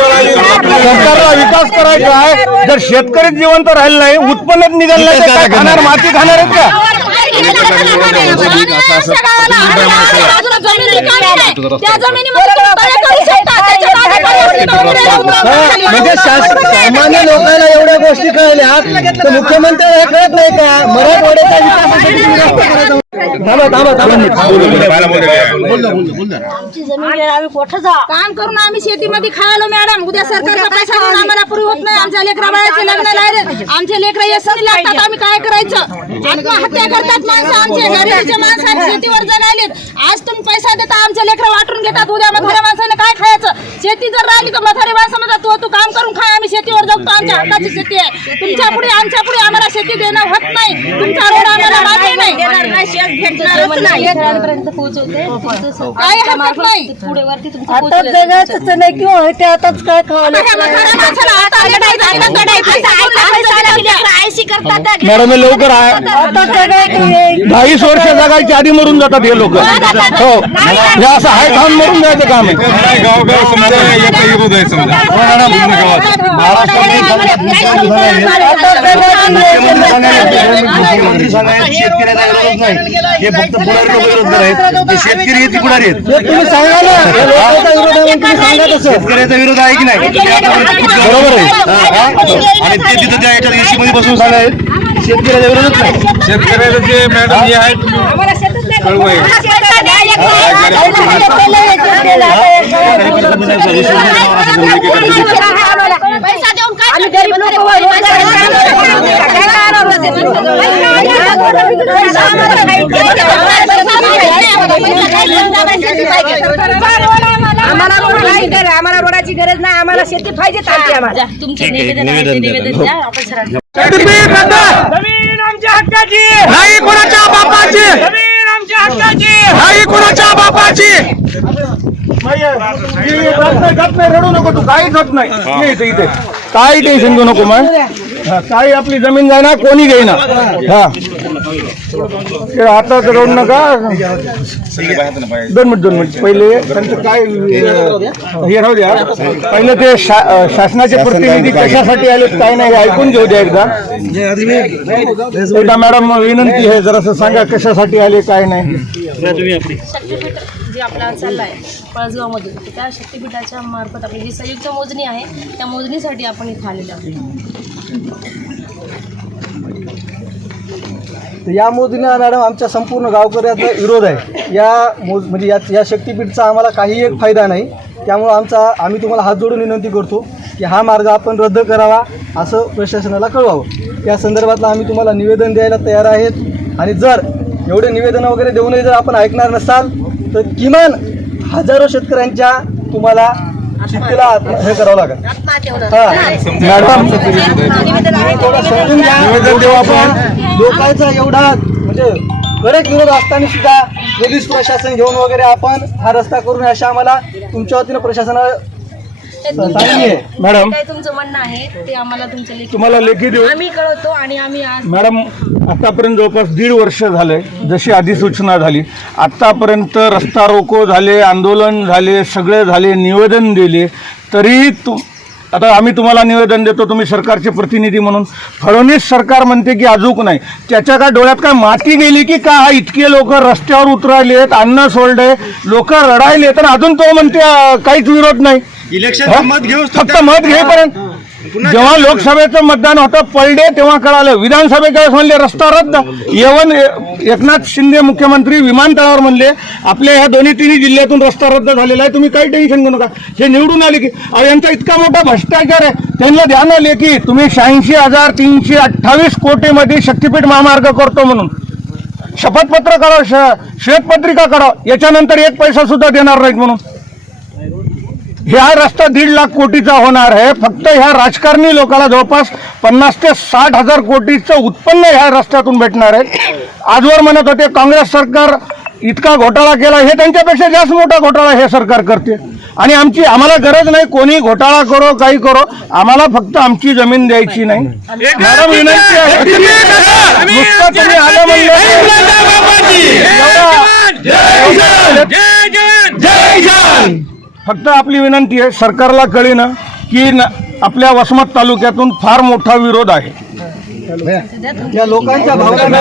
सरकारला विकास करायचा आहे जर शेतकरी जिवंत राहिलं नाही उत्पन्नच निघालं नाही खाणार माती खाणार आहेत का म्हणजे सामान्य लोकांना एवढ्या गोष्टी कळल्या तर मुख्यमंत्र्यांना हे कळत नाही का? मराठवाड्याच्या विकासासाठी आहे. काम करून आम्ही शेतीमध्ये खायलो मॅडम. उद्या सरकारचा पैसा देऊन आम्हाला पुरी होत नाही. आमच्या लेकरा बाळाचे लग्न लागले आमचे लेकर यसनी लागतात. आम्ही काय करायचं? आत्महत्या करतात माणसं. आमचे गरिबीचे माणसं शेतीवर जगायलेत आज तुम्ही पैसा देता आमचे लेकर वाटून घेतात. उद्या म्हाताऱ्या माणसाने काय खायचं? शेती जर राहिली तर म्हातारी माणसं म्हणतात तू तू काम करून खाय आम्ही शेतीवर जगतो. आमच्या हक्काची शेती आहे. तुमच्यापुढे आमच्या पुढे आम्हाला शेती देणं होत नाही. तुमचा रोड नाही भेटणारच नाही. काही हरकत नाही? आता जगायचंच नाही किंवा ते आताच काय खावं आता ह्या म्हाताऱ्या माणसाला आता लढायचं की न लढायचं? मॅडम हे लवकर आहे. आता जगायचं दहावीस वर्ष जगायच्या आधी मरून जातात हे लोक. हो. हे असं हाय खाऊन मरून जायचं काम आहे. नाही, गावगाव समजा याचा विरोध आहे समजा. पूर्ण गावात. शेतकऱ्याचा नाही हे फक्त पुढारी लोक विरोध आहेत ते शेतकरी आहेत की पुढारी आहेत हे तुम्ही सांगा ना हे लोकांचा विरोध आहे म्हणून तुम्ही सांगा तसं शेतकऱ्याचा विरोध आहे की नाही बरोबर आहे हा, हा. आणि ते तिथं त्या याच्यात एसी मध्ये बसून सांगायत शेतकऱ्याचा विरोधच नाही शेतकऱ्याचं जे मॅडम हे आहे कळवं आहे. पैसा देऊन काय गरीब आम्हाला रोडाची गरज आम्हाला रोडाची गरज नाही. आम्हाला शेती पाहिजे ताजी आम्हाला. जमीन आमच्या हक्काची नाही कोणाच्या बापाची जमीन आमच्या हक्काची. नाही कोणाच्या बापाची. रडू नको तू काहीच होत नाही ये इथे इथे काही टेन्शन घेऊ नको मग. काही आपली जमीन ना कोणी घेईना हा. ते आता रडू नका. दोन मिनिट दोन मिनिट. पहिले त्यांचं काय हे राहू द्या. पहिले ते शा- शासनाचे प्रतिनिधी कशासाठी आले काय नाही हे ऐकून घेऊ द्या एकदा. एकदा मॅडम विनंती आहे जरासं सांगा कशासाठी आले काय नाही. जे आपला चाललाय पळसगावमधून तर त्या शक्तीपीठाच्या मार्फत आपली जी संयुक्त मोजणी आहे त्या मोजणीसाठी आपण इथं आलेलो आहोत. तर या मोजणीला मॅडम आमच्या संपूर्ण गावकऱ्याचा विरोध आहे. या मोज म्हणजे या या शक्तीपीठचा आम्हाला काही एक फायदा नाही. त्यामुळं आमचा आम्ही तुम्हाला हात जोडून विनंती करतो की हा मार्ग आपण रद्द करावा असं प्रशासनाला कळवावं. या संदर्भातलं आम्ही तुम्हाला निवेदन द्यायला तयार आहेत. आणि जर एवढे निवेदनं वगैरे देऊनही जर आपण ऐकणार नसाल तर किमान हजारो शेतकऱ्यांच्या तुम्हाला शेतीला हे करावं लागेल. हा. मॅडम थोडं समजून घ्या देऊ आपण. लोकांचा एवढा म्हणजे कडक विरोध असताना सुद्धा पोलीस प्रशासन घेऊन वगैरे आपण हा रस्ता करून अशा आम्हाला तुमच्या वतीनं तुमचं-. मॅडम. काय तुमचं म्हणणं आहे ते आम्हाला तुमच्या लेखी तुम्हाला लेखी देऊ आम्ही कळवतो आणि आम्ही आज मॅडम आतापर्यंत जवळपास दीड वर्ष झाले जशी अधिसूचना झाली आतापर्यंत रस्ता रोको झाले आंदोलन झाले सगळे झाले निवेदन दिले तरी तु आता आम्ही तुम्हाला निवेदन देतो तुम्ही सरकारचे प्रतिनिधी म्हणून फडणवीस सरकार म्हणते की अजूक नाही त्याच्या काय डोळ्यात काय माती गेली की का इतके लोक रस्त्यावर उतरायलेत अन्न सोडले लोक रडायले तर अजून तो म्हणते अं, काहीच विरोध नाही इलेक्शन? मत घेऊ फक्त मत घेईपर्यंत. जेव्हा लोकसभेचं मतदान होतं पडले तेव्हा कळालं. विधानसभेच्या वेळेस म्हणले रस्ता रद्द. येवन एकनाथ शिंदे मुख्यमंत्री विमानतळावर म्हणले आपल्या ह्या दोन्ही तिन्ही जिल्ह्यातून रस्ता रद्द झालेला आहे तुम्ही काही टेन्शन घेऊ नका. हे निवडून आले की यांचा इतका मोठा भ्रष्टाचार आहे. त्यांना ध्यान आले की तुम्ही शहाऐंशी हजार तीनशे अठ्ठावीस कोटीमध्ये शक्तीपीठ महामार्ग करतो म्हणून. शपथपत्र करा श्वेतपत्रिका करा याच्यानंतर एक पैसा सुद्धा देणार नाहीत म्हणून. ह्या रस्ता दीड लाख कोटीचा होणार आहे फक्त ह्या राजकारणी लोकांना जवळपास पन्नास ते साठ हजार कोटीचं उत्पन्न ह्या रस्त्यातून भेटणार आहे आजवर म्हणत होते काँग्रेस सरकार इतका घोटाळा केला हे त्यांच्यापेक्षा जास्त मोठा घोटाळा हे सरकार करते आणि आमची आम्हाला गरज नाही कोणी घोटाळा करो काही करो आम्हाला फक्त आमची जमीन द्यायची नाही मॅडम विनंती आहे नुसतं तुम्ही आलं म्हणलं फक्त आपली विनंती आहे सरकारला कळेना की न- आपल्या वसमत तालुक्यातून फार मोठा विरोध आहे. या लोकांच्या भावना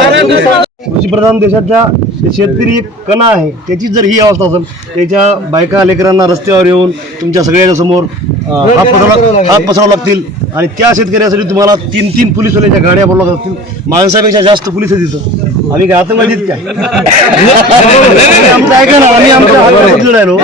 कृषीप्रधान देशाच्या जे शेतकरी एक कणा आहे त्याची जर ही अवस्था असेल त्याच्या बायका लेकरांना रस्त्यावर येऊन तुमच्या सगळ्याच्या समोर हात पसरावं हात पसरावं लागतील. आणि त्या शेतकऱ्यासाठी तुम्हाला तीन तीन पोलिसवाल्याच्या गाड्या बोलवत असतील माणसापेक्षा जास्त पोलीस आहेत तिथं आम्ही काय आतंकवादीत काय? आमचं ऐका ना आम्ही आमच्या राहिलो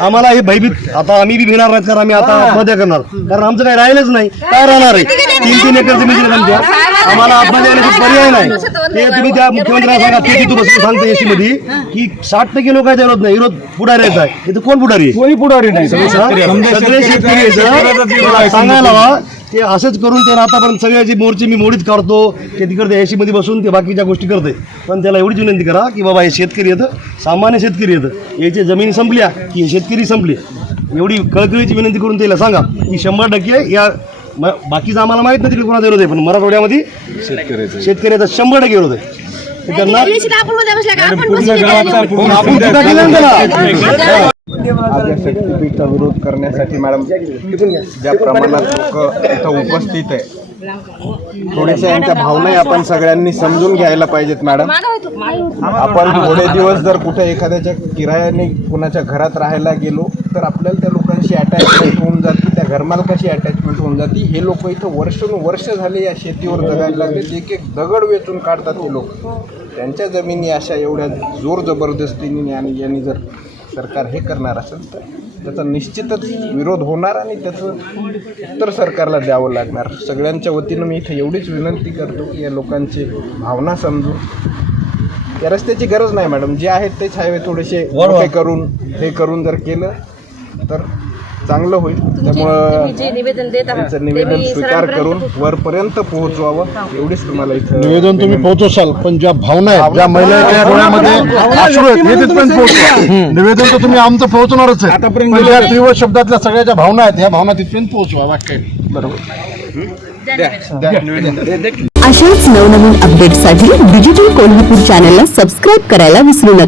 आम्हाला हे भयभीत आता आम्ही बी भिणार नाहीत कारण आम्ही आता आत्महत्या करणार. कारण आमचं काही राहिलंच नाही. काय राहणार आहे? तीन तीन एकर जमीन आमच्या. आम्हाला आत्महत्या करण्याचा पर्याय नाही ते तुम्ही त्या मुख्यमंत्र्यांना सांगा ते तिथं बसून सांगता एसी मध्ये की साठ टक्के लोक आहेत विरोध नाही. विरोध पुढाऱ्याचा आहे इथं कोण पुढारी? कोणी पुढारी नाही? सगळे शेतकरी आहेत. सांगायला हवा ते असंच करून ते आतापर्यंत सगळ्याची मोर्चे मी मोडीत काढतो ते तिकडे एसी मध्ये बसून ते बाकीच्या गोष्टी करते. पण त्याला एवढीच विनंती करा की बाबा हे शेतकरी येतं सामान्य शेतकरी येतं याची जमीन संपल्या की हे शेतकरी संपले. एवढी कळकळीची विनंती करून त्याला सांगा की शंभर टक्के या म- बाकीचं आम्हाला माहीत नाही तिकडे कोणाचा विरोध आहे पण मराठवाड्यामध्ये शेतकऱ्याचा. शंभर टक्के विरोध आहे तर त्यांना आपण मध्ये बसल्या का? आपण बसले मग आपण टीका केली ना. त्याला आज या शक्तीपीठचा विरोध करण्यासाठी मॅडम ज्या प्रमाणात लोक इथं उपस्थित आहे थोड्याशा यांच्या भावनाही आपण सगळ्यांनी समजून घ्यायला पाहिजेत मॅडम. आपण थोडे दिवस जर कुठे एखाद्याच्या किरायाने कुणाच्या घरात राहायला गेलो तर आपल्याला त्या लोकांशी अटॅचमेंट होऊन जाते त्या घरमालकाशी अटॅचमेंट होऊन जाते हे लोक इथं वर्षानुवर्ष झाले या शेतीवर जगायला लागले एक एक दगड वेचून काढतात हे लोक. त्यांच्या जमिनी अशा एवढ्या जोर जबरदस्तीने आणि यांनी जर सरकार हे करणार असेल तर त्याचा निश्चितच विरोध होणार आणि त्याचं उत्तर सरकारला द्यावं लागणार. सगळ्यांच्या वतीनं मी इथं एवढीच विनंती करतो की या लोकांची भावना समजून या रस्त्याची गरज नाही मॅडम जे आहेत तेच हायवे थोडेसे करून हे करून जर केलं तर चांगलं होईल. त्यामुळं जे निवेदन देत आहात त्यांचं ते निवेदन मी स्वीकार करून वरपर्यंत पोहोचवावं एवढीच तुम्हाला इथं निवेदन तुम्ही पोहोचवशाल पण ज्या भावना आहेत ज्या महिलांच्या डोळ्यामध्ये अश्रू आहेत हे तिथपर्यंत पोहोचवा. निवेदन तर तुम्ही आमचं पोहोचणारच आहे पण ज्या तीव्र शब्दातल्या सगळ्या ज्या भावना आहेत ह्या भावना तिथपर्यंत पोहोचवा वाक्य. अशाच नवनवीन अपडेटसाठी डिजिटल कोल्हापूर चॅनलला सबस्क्राईब करायला विसरू नका.